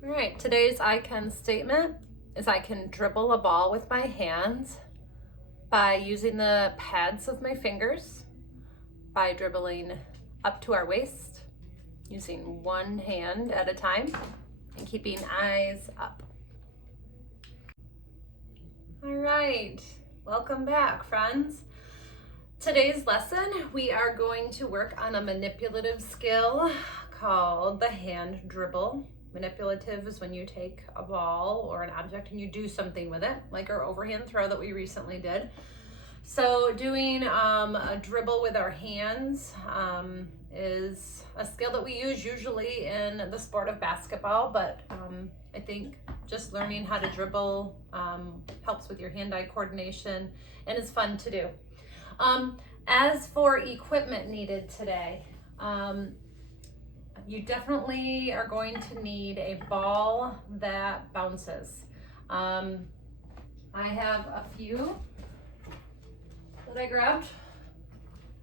All right, today's I can statement is I can dribble a ball with my hands by using the pads of my fingers, by dribbling up to our waist, using one hand at a time, and keeping eyes up. All right, welcome back, friends. Today's lesson, we are going to work on a manipulative skill called the hand dribble. Manipulative is when you take a ball or an object and you do something with it, like our overhand throw that we recently did. So doing a dribble with our hands is a skill that we use usually in the sport of basketball, but I think just learning how to dribble helps with your hand-eye coordination and is fun to do. As for equipment needed today, you definitely are going to need a ball that bounces. I have a few that I grabbed.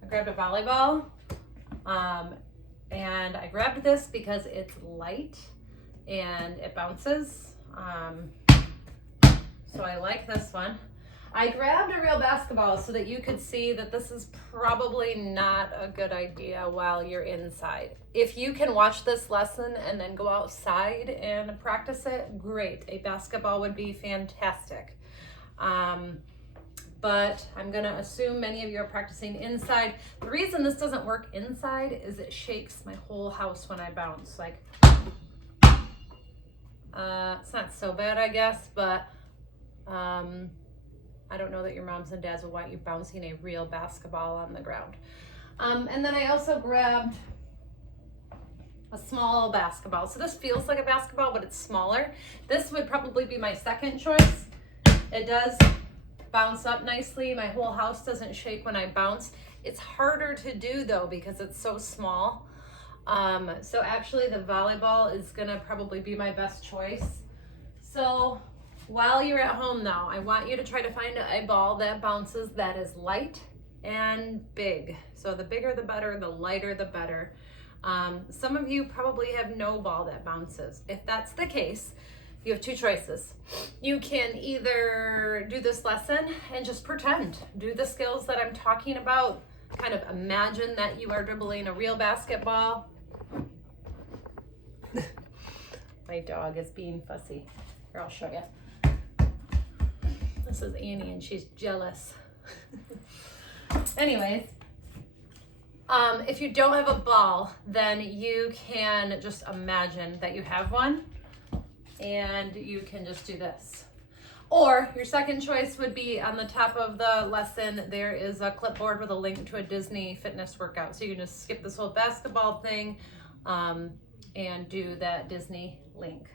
I grabbed a volleyball, and I grabbed this because it's light and it bounces. So I like this one. I grabbed a real basketball so that you could see that this is probably not a good idea while you're inside. If you can watch this lesson and then go outside and practice it, great. A basketball would be fantastic. But I'm gonna assume many of you are practicing inside. The reason this doesn't work inside is it shakes my whole house when I bounce. Like, it's not so bad, I guess, but I don't know that your moms and dads will want you bouncing a real basketball on the ground. And then I also grabbed a small basketball. So this feels like a basketball, but it's smaller. This would probably be my second choice. It does bounce up nicely. My whole house doesn't shake when I bounce. It's harder to do though because it's so small. So actually the volleyball is gonna probably be my best choice. So while you're at home though, I want you to try to find a ball that bounces that is light and big. So the bigger the better, the lighter the better. Some of you probably have no ball that bounces. If that's the case, you have two choices. You can either do this lesson and just pretend. Do the skills that I'm talking about. Kind of imagine that you are dribbling a real basketball. My dog is being fussy. Here, I'll show you. This is Annie and she's jealous. Anyways, if you don't have a ball, then you can just imagine that you have one and you can just do this. Or your second choice would be on the top of the lesson, there is a clipboard with a link to a Disney fitness workout. So you can just skip this whole basketball thing and do that Disney link.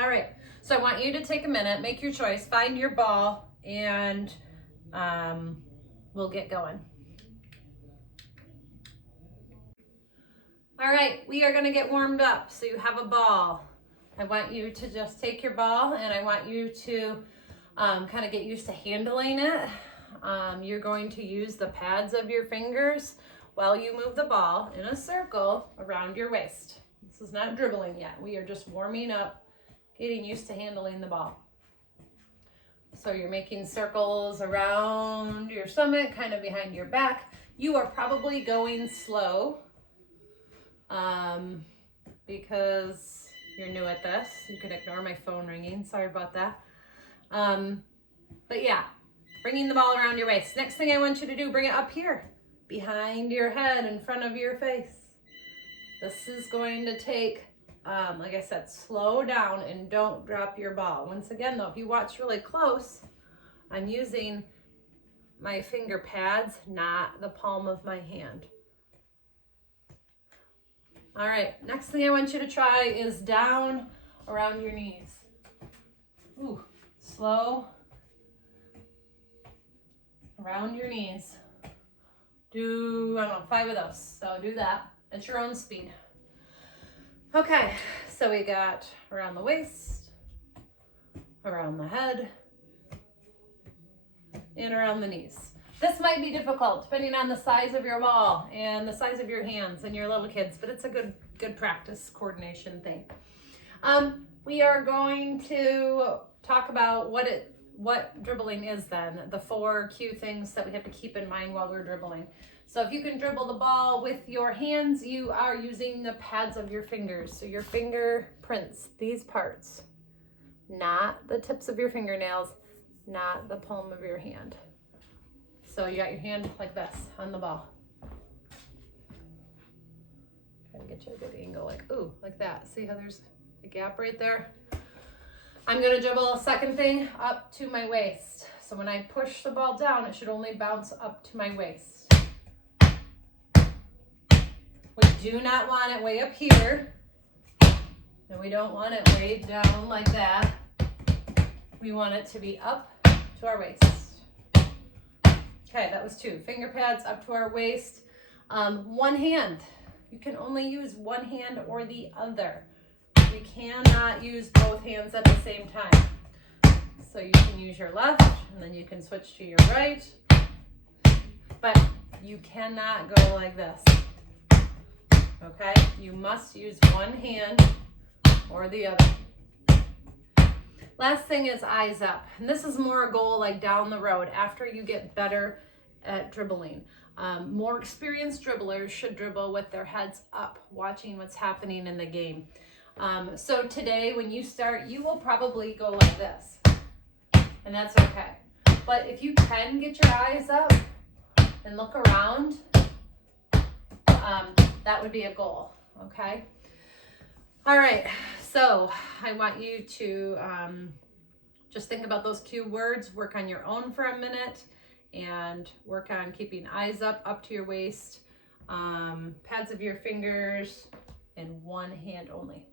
All right, so I want you to take a minute, make your choice, find your ball, and we'll get going. All right, we are gonna get warmed up. So you have a ball. I want you to just take your ball and I want you to kind of get used to handling it. You're going to use the pads of your fingers while you move the ball in a circle around your waist. This is not dribbling yet. We are just warming up, getting used to handling the ball. So you're making circles around your stomach, kind of behind your back. You are probably going slow because you're new at this. You can ignore my phone ringing, sorry about that. But yeah, bringing the ball around your waist. Next thing I want you to do, bring it up here, behind your head, in front of your face. This is going to take, like I said, slow down and don't drop your ball. Once again though, if you watch really close, I'm using my finger pads, not the palm of my hand. All right, next thing I want you to try is down around your knees. Ooh, slow around your knees. Do, I don't know, 5 of those. So do that at your own speed. Okay, so we got around the waist, around the head, and around the knees. This might be difficult depending on the size of your ball and the size of your hands and your little kids, but it's a good practice coordination thing. We are going to talk about what dribbling is then, the 4 cue things that we have to keep in mind while we're dribbling. So if you can dribble the ball with your hands, you are using the pads of your fingers. So your fingerprints, these parts, not the tips of your fingernails, not the palm of your hand. So you got your hand like this on the ball. Try to get you a good angle, like, ooh, like that. See how there's a gap right there? I'm gonna dribble a second thing up to my waist. So when I push the ball down, it should only bounce up to my waist. We do not want it way up here. And we don't want it way down like that. We want it to be up to our waist. Okay, that was 2. Finger pads up to our waist. One hand. You can only use one hand or the other. You cannot use both hands at the same time. So you can use your left, and then you can switch to your right. But you cannot go like this. Okay? You must use one hand or the other. Last thing is eyes up. And this is more a goal like down the road after you get better at dribbling. More experienced dribblers should dribble with their heads up, watching what's happening in the game. So today when you start, you will probably go like this. And that's okay. But if you can get your eyes up and look around, that would be a goal, okay? All right, so I want you to just think about those cue words, work on your own for a minute, and work on keeping eyes up to your waist, pads of your fingers, and one hand only.